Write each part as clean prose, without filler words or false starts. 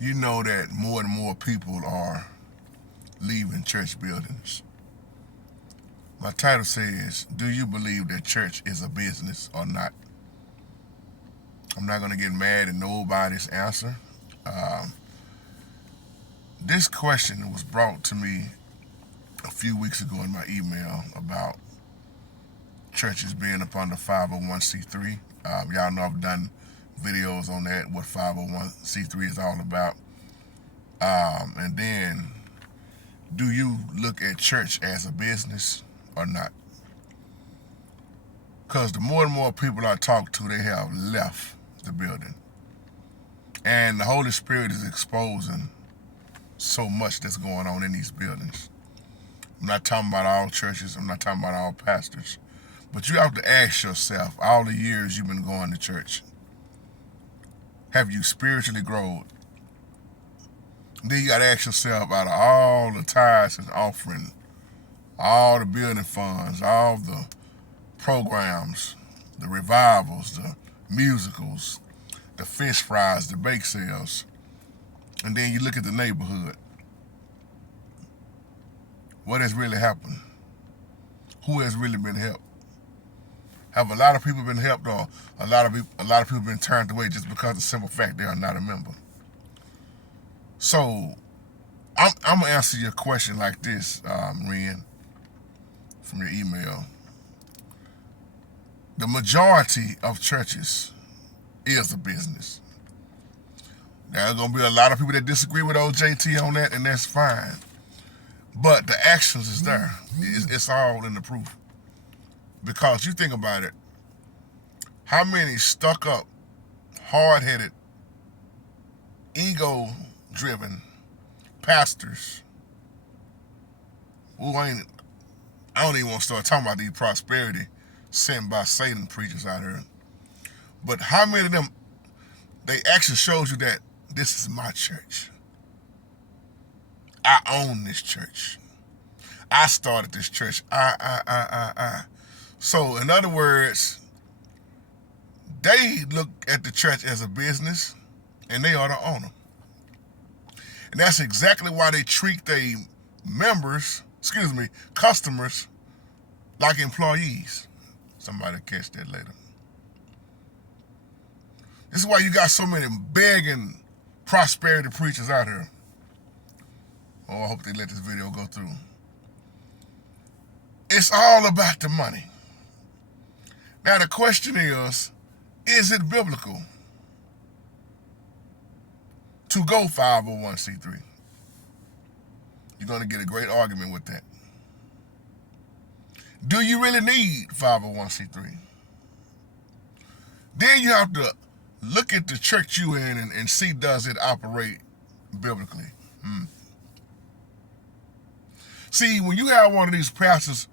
You know that more and more people are leaving church buildings. My title says, do you believe that church is a business or not? I'm not going to get mad at nobody's answer. Um, this question was brought to me a few weeks ago in my email about churches being up under 501c3. Y'all know I've done videos on that, what 501c3 is all about. And then, do you look at church as a business or not? Because the more and more people I talk to, they have left the building. And the Holy Spirit is exposing so much that's going on in these buildings. I'm not talking about all churches. I'm not talking about all pastors. But you have to ask yourself, all the years you've been going to church, have you spiritually grown? Then you got to ask yourself, out of all the tithes and offering, all the building funds, all the programs, the revivals, the musicals, the fish fries, the bake sales, and then you look at the neighborhood, what has really happened? Who has really been helped? Have a lot of people been helped, or a lot of people been turned away just because of the simple fact they are not a member? So I'm gonna answer your question like this, Ren, from your email. The majority of churches is a business. There are gonna be a lot of people that disagree with OJT on that, and that's fine. But the actions is there. It's all in the proof. Because you think about it, how many stuck up, hard-headed, ego-driven pastors who I don't even want to start talking about these prosperity sent by Satan preachers out here. But how many of them, they actually shows you that this is my church. I own this church. I started this church. I. So, in other words, they look at the church as a business, and they are the owner. And that's exactly why they treat their customers, like employees. Somebody catch that later. This is why you got so many begging prosperity preachers out here. Oh, I hope they let this video go through. It's all about the money. Now the question is it biblical to go 501c3? You're going to get a great argument with that. Do you really need 501c3? Then you have to look at the church you in and see, does it operate biblically? See, when you have one of these pastors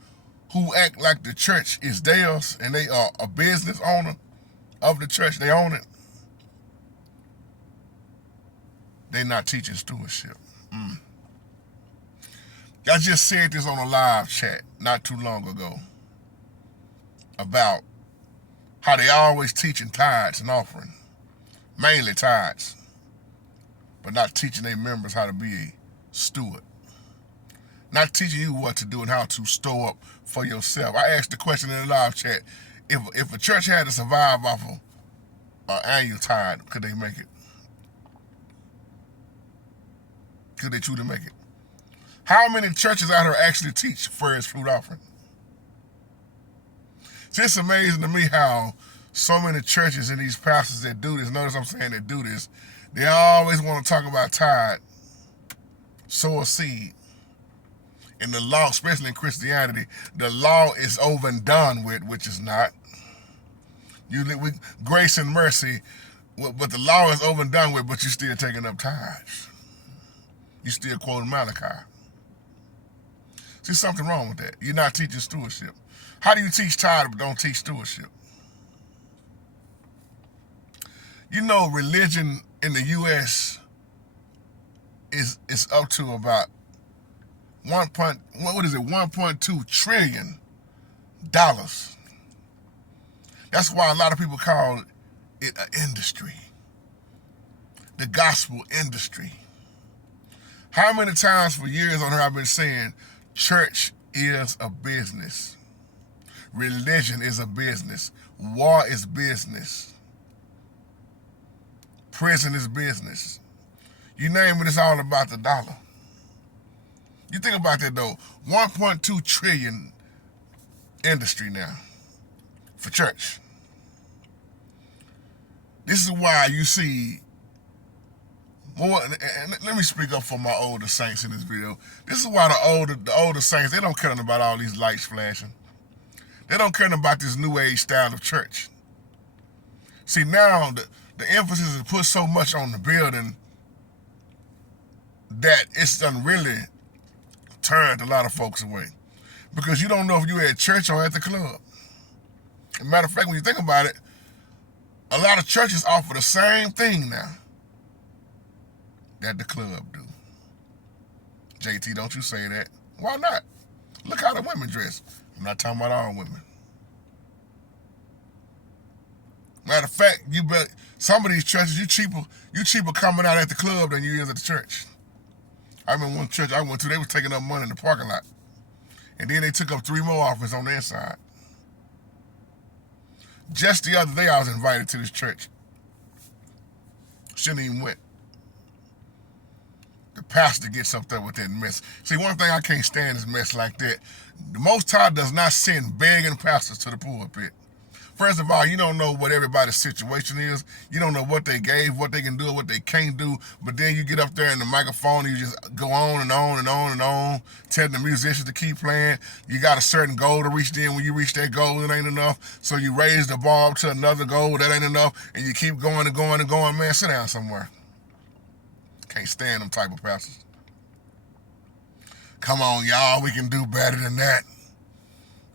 who act like the church is theirs and they are a business owner of the church, they own it, they're not teaching stewardship. I just said this on a live chat not too long ago about how they always teaching tithes and offering, mainly tithes, but not teaching their members how to be a steward. Not teaching you what to do and how to store up for yourself. I asked the question in the live chat, if a church had to survive off of an annual tithe, could they make it? Could they truly make it? How many churches out here actually teach first fruit offering? See, it's amazing to me how so many churches and these pastors that do this, notice I'm saying that do this, they always want to talk about tithe, sow a seed. And the law, especially in Christianity, the law is over and done with, which is not. With grace and mercy, but the law is over and done with, but you're still taking up tithes. You still quoting Malachi. See, something wrong with that. You're not teaching stewardship. How do you teach tithe but don't teach stewardship? You know, religion in the U.S. is up to about $1.2 trillion. That's why a lot of people call it an industry. the gospel industry. How many times for years on here I've been saying church is a business. Religion is a business. War is business. Prison is business. You name it, it's all about the dollar. You think about that though, 1.2 trillion industry now for church. This is why you see more, and let me speak up for my older saints in this video. This is why the older saints, they don't care about all these lights flashing. They don't care about this new age style of church. See, now the emphasis is put so much on the building that it's done really turned a lot of folks away. Because you don't know if you're at church or at the club. As a matter of fact, when you think about it, a lot of churches offer the same thing now that the club do. JT, don't you say that. Why not? Look how the women dress. I'm not talking about all women. Matter of fact, you bet some of these churches, you cheaper coming out at the club than you is at the church. I remember one church I went to, they was taking up money in the parking lot. And then they took up 3 more offerings on their side. Just the other day I was invited to this church. Shouldn't even went. The pastor gets up there with that mess. See, one thing I can't stand is mess like that. The Most High does not send begging pastors to the pulpit. First of all, you don't know what everybody's situation is. You don't know what they gave, what they can do, what they can't do. But then you get up there in the microphone and you just go on and on and on and on, telling the musicians to keep playing. You got a certain goal to reach. Then when you reach that goal, it ain't enough. So you raise the bar up to another goal, that ain't enough. And you keep going and going and going. Man, sit down somewhere. Can't stand them type of pastors. Come on, y'all, we can do better than that.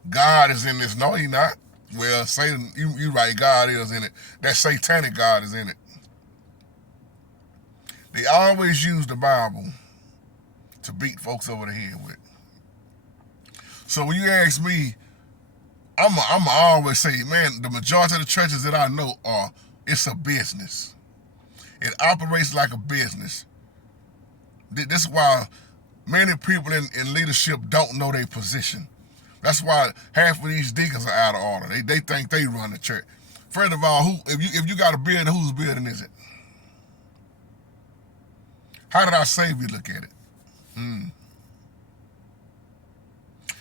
God is in this. No, he not. Well, Satan, you right, God is in it. That satanic God is in it. They always use the Bible to beat folks over the head with. So when you ask me, I'm always say, man, the majority of the churches that I know it's a business. It operates like a business. This is why many people in leadership don't know their position. That's why half of these deacons are out of order. They think they run the church. First of all, if you got a building, whose building is it? How did our Savior look at it?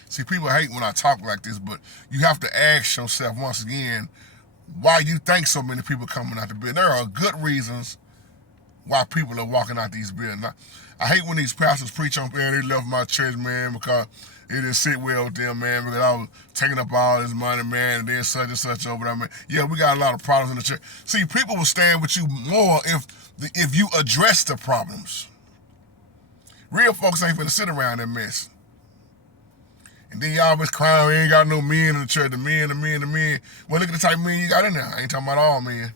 See, people hate when I talk like this, but you have to ask yourself once again why you think so many people coming out the building. There are good reasons why people are walking out these buildings. I hate when these pastors preach on, man, they left my church, man, because it didn't sit well with them, man, because I was taking up all this money, man, and then such and such over there, man. Yeah, we got a lot of problems in the church. See, people will stand with you more if you address the problems. Real folks ain't finna sit around that mess. And then y'all always crying, we ain't got no men in the church, the men. Well, look at the type of men you got in there. I ain't talking about all men.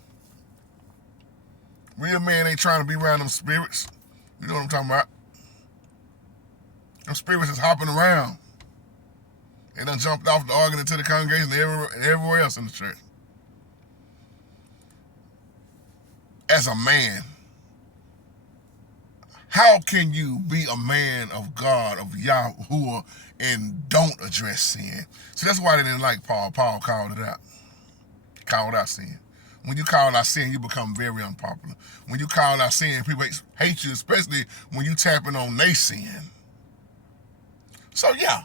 Real men ain't trying to be around them spirits. You know what I'm talking about? Them spirits is hopping around. They done jumped off the organ into the congregation and everywhere else in the church. As a man, how can you be a man of God, of Yahuwah, and don't address sin? See, that's why they didn't like Paul. Paul called it out. Called out sin. When you call out sin, you become very unpopular. When you call out sin, people hate you, especially when you tapping on their sin. So yeah,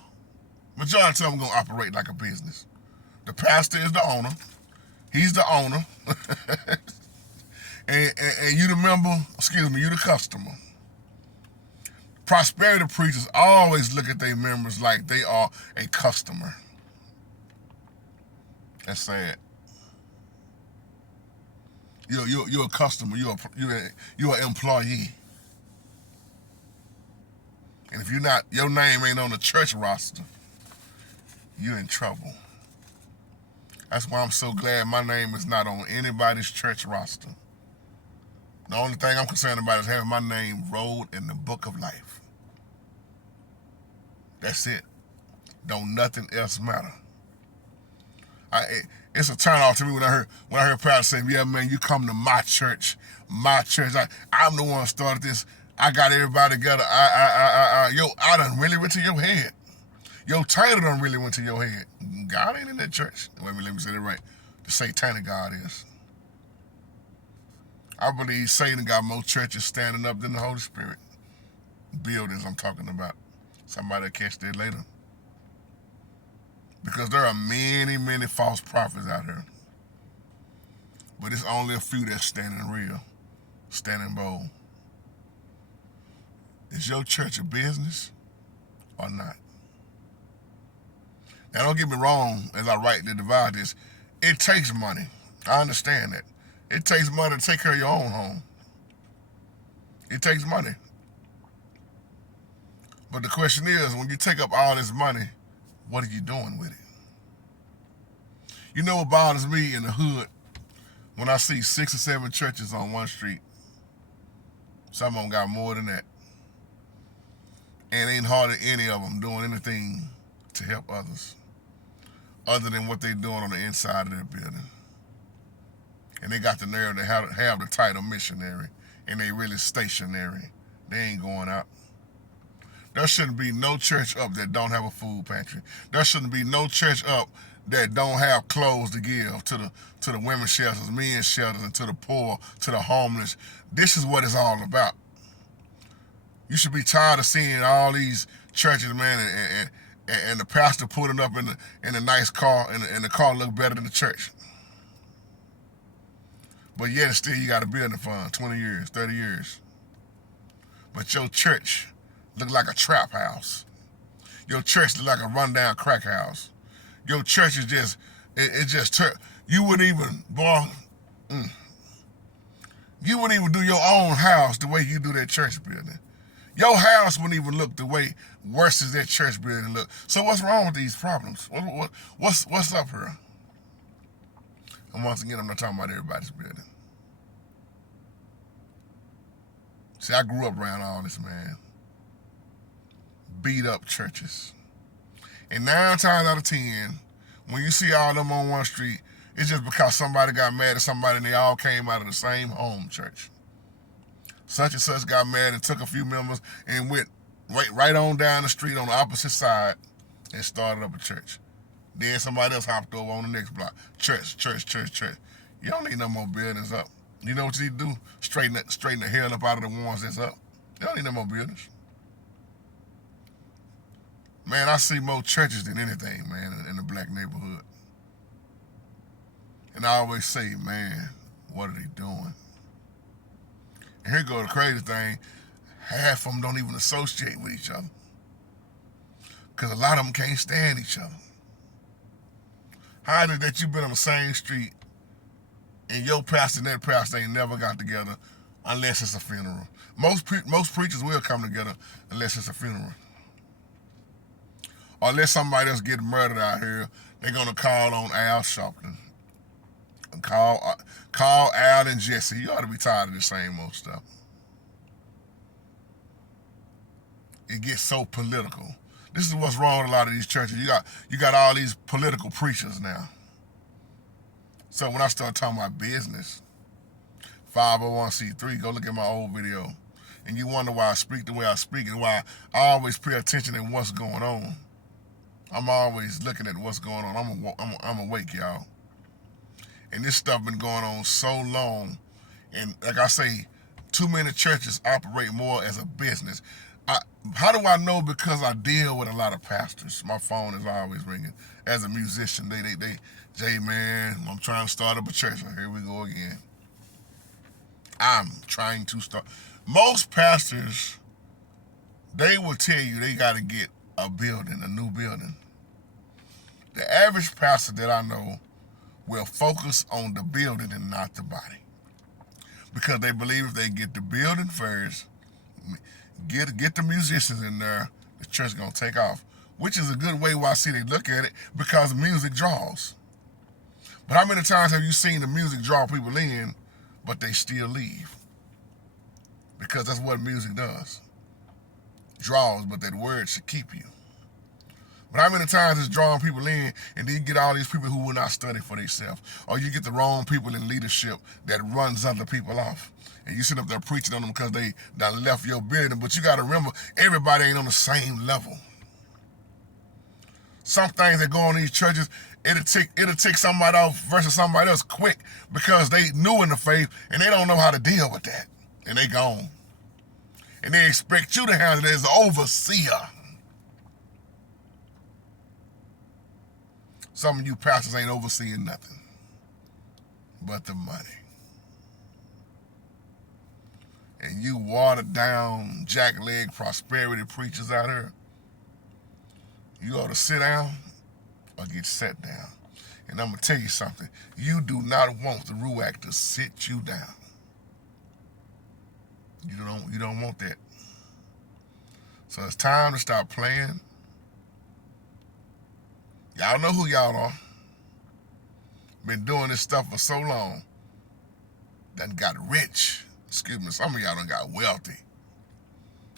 majority of them gonna operate like a business. The pastor is the owner. He's the owner. and you the member, you the customer. Prosperity preachers always look at their members like they are a customer. That's sad. You're a customer. You're an employee. And if your name ain't on the church roster, you're in trouble. That's why I'm so glad my name is not on anybody's church roster. The only thing I'm concerned about is having my name rolled in the book of life. That's it. Don't nothing else matter. It's a turn off to me when I hear pastor say, "Yeah, man, you come to my church, my church. I'm the one who started this. I got everybody together. I done really went to your head. Your title done really went to your head. God ain't in that church. Wait a minute, let me say that right. The satanic God is. I believe Satan got more churches standing up than the Holy Spirit. Buildings I'm talking about. Somebody will catch that later. Because there are many, many false prophets out here. But it's only a few that's standing real, standing bold. Is your church a business or not? Now, don't get me wrong, as I rightly divide this, it takes money. I understand that. It takes money to take care of your own home. It takes money. But the question is, when you take up all this money, what are you doing with it? You know what bothers me in the hood? When I see 6 or 7 churches on one street, some of them got more than that. And ain't hardly any of them doing anything to help others, other than what they're doing on the inside of their building. And they got the nerve to have the title missionary, and they really stationary. They ain't going out. There shouldn't be no church up that don't have a food pantry. There shouldn't be no church up that don't have clothes to give to the women's shelters, men's shelters, and to the poor, to the homeless. This is what it's all about. You should be tired of seeing all these churches, man, and the pastor putting up in a nice car, and the car look better than the church. But yet still you got a building fund, 20 years, 30 years. But your church look like a trap house. Your church look like a rundown crack house. Your church is just, you wouldn't even, you wouldn't even do your own house the way you do that church building. Your house wouldn't even look the way worse as that church building look. So what's wrong with these problems? What's up here? And once again, I'm not talking about everybody's building. See, I grew up around all this, man. Beat up churches. And 9 times out of 10, when you see all them on one street, it's just because somebody got mad at somebody and they all came out of the same home church. Such and such got mad and took a few members and went right on down the street on the opposite side and started up a church. Then somebody else hopped over on the next block. Church. You don't need no more buildings up. You know what you need to do? Straighten the hell up out of the ones that's up. You don't need no more buildings. Man, I see more churches than anything, man, in the black neighborhood. And I always say, man, what are they doing? And here go the crazy thing. Half of them don't even associate with each other. Because a lot of them can't stand each other. How is it that you've been on the same street and your pastor and that pastor ain't never got together unless it's a funeral? Most preachers will come together unless it's a funeral. Or unless somebody else get murdered out here, they're going to call on Al Sharpton. Call Al and Jesse. You ought to be tired of the same old stuff. It gets so political. This is what's wrong with a lot of these churches. You got all these political preachers now. So when I start talking about business, 501c3, go look at my old video. And you wonder why I speak the way I speak and why I always pay attention to what's going on. I'm always looking at what's going on. I'm awake, y'all. And this stuff been going on so long. And like I say, too many churches operate more as a business. How do I know? Because I deal with a lot of pastors. My phone is always ringing. As a musician, Jay, man, I'm trying to start up a church. Here we go again. I'm trying to start. Most pastors, they will tell you they got to get a building, a new building. The average pastor that I know will focus on the building and not the body. Because they believe if they get the building first, get the musicians in there, the church gonna take off. Which is a good way why I see they look at it, because music draws. But how many times have you seen the music draw people in, but they still leave? Because that's what music does. Draws, but that word should keep you. But how many times it's drawing people in, and then you get all these people who will not study for themselves, or you get the wrong people in leadership that runs other people off, and you sit up there preaching on them because they done left your building. But you got to remember, everybody ain't on the same level. Some things that go on in these churches, it'll take somebody off versus somebody else quick because they new in the faith and they don't know how to deal with that, and they gone. And they expect you to handle it as the overseer. Some of you pastors ain't overseeing nothing but the money. And you watered down, jackleg prosperity preachers out here, you ought to sit down or get set down. And I'm going to tell you something. You do not want the RUAC to sit you down. You don't want that. So it's time to stop playing. Y'all know who y'all are. Been doing this stuff for so long. Done got rich. Excuse me, some of y'all done got wealthy.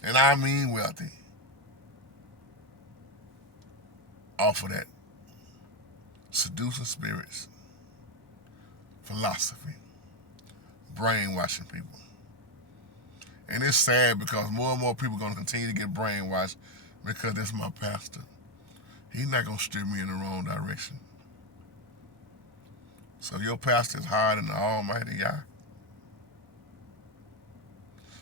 And I mean wealthy. Off of that seducing spirits, philosophy, brainwashing people. And it's sad because more and more people are going to continue to get brainwashed because that's my pastor. He's not going to steer me in the wrong direction. So your pastor is higher than the Almighty God.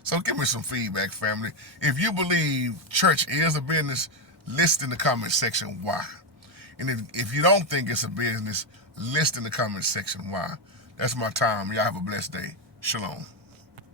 So give me some feedback, family. If you believe church is a business, list in the comment section why. And if you don't think it's a business, list in the comment section why. That's my time. Y'all have a blessed day. Shalom.